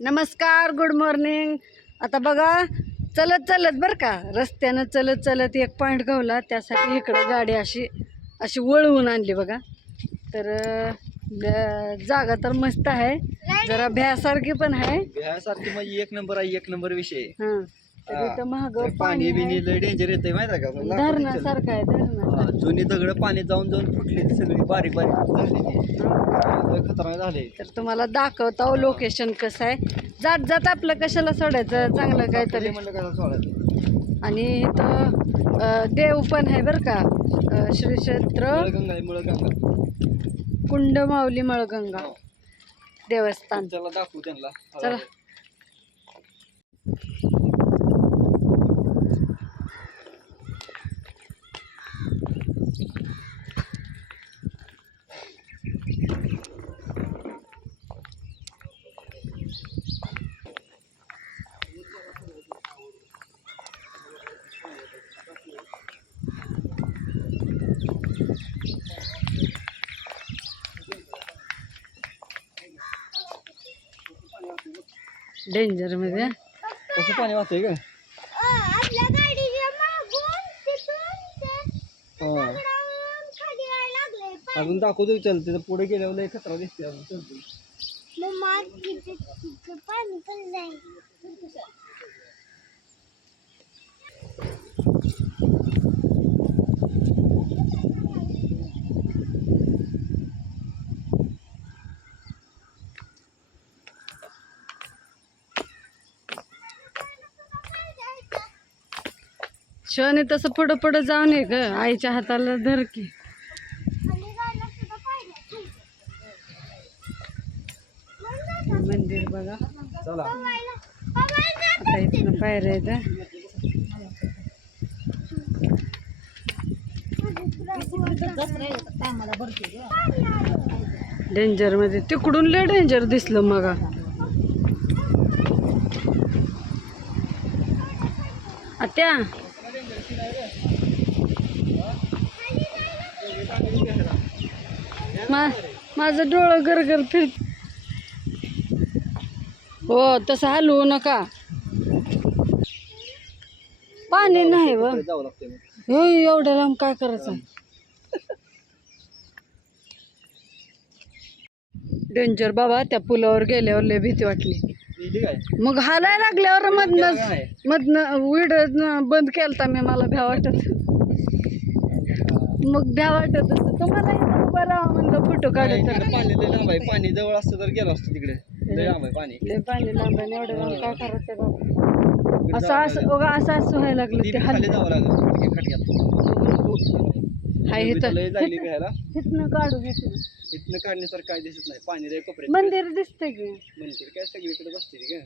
नमस्कार good morning आता बघा चलत चलत बरं का रस्त्यानं चलत चलत एक पॉईंट गावला त्यासाठी इकडं गाडी अशी अशी वळवून आणली बघा. तर जागा तर मस्त आहे. जरा भ्यासारखी पण आहे. ह्यासारखी म्हणजे एक नंबर आहे एक नंबर विषय. हां. महाग तर पाणी बिनी. लय डेंजर येते माहिती का? धरणासारखं आहे हा, जुनी दगड पाणी जाऊन जाऊन फुटली ती सगळी बारीक बारीक खतरनाक झाले. तर तुम्हाला दाखवता लोकेशन कसं आहे. जात जात आपलं कशाला सोडायचं? चांगलं काहीतरी. म्हणलं का सोडायचं? आणि इथं देव पण आहे बरं का. श्री क्षेत्र कुंड माऊली मळगंगा देवस्थान. चला दाखवू त्यांना. चला. डेंजरमध्ये. कसं पाणी वाहतंय का आपल्या गाडीच्या मागून तिथून ते हा. दगडावरून खाली यायला लागले अजून दाखवतो चल तिथं पुढे गेल्यावर लय खतरा दिसते अजून. चल. मग माग तिथे तिथं पाणी पण जाईल शिवाने तसं पुढं पुढं जाऊन ये ग आईच्या हाताला धर की. मंदिर बघा. आता इथनं पायऱ्या आहेत डेंजरमध्ये. तिकडून लय डेंजर दिसलं मग. आत्या. मा माझं डोळं गरगर फिर हो तसं हलवू नका. पाणी नाही व. हो एवढ्या लांब काय करायचं? डेंजर बाबा त्या पुलावर गेल्यावर लय भीती वाटली. मग हालाय लागल्यावर मधनं? मधनं विड बंद केलता मी मला भ्या वाटत. मग भ्या वाटत होतं. तुम्हाला इथं उभं राहा म्हणलं फोटो काढत पाणी लय लांब आहे. पाणी जवळ असतं तर गेलो असतो तिकडे. लय लांब आहे पाणी. लय पाणी लांब आहे, एवढं लांब काय करायचं बाबा? असं असं असं असं व्हायला लागलं ती जावं लागेल. हाय इथं लय जायली घ्यायला इथनं काढू घेतलं. इथनं काढण्यासारखं काय दिसत नाही. पाणी कपडे मंदिर दिसतंय की? मंदिर काय सगळीकडे बसते ती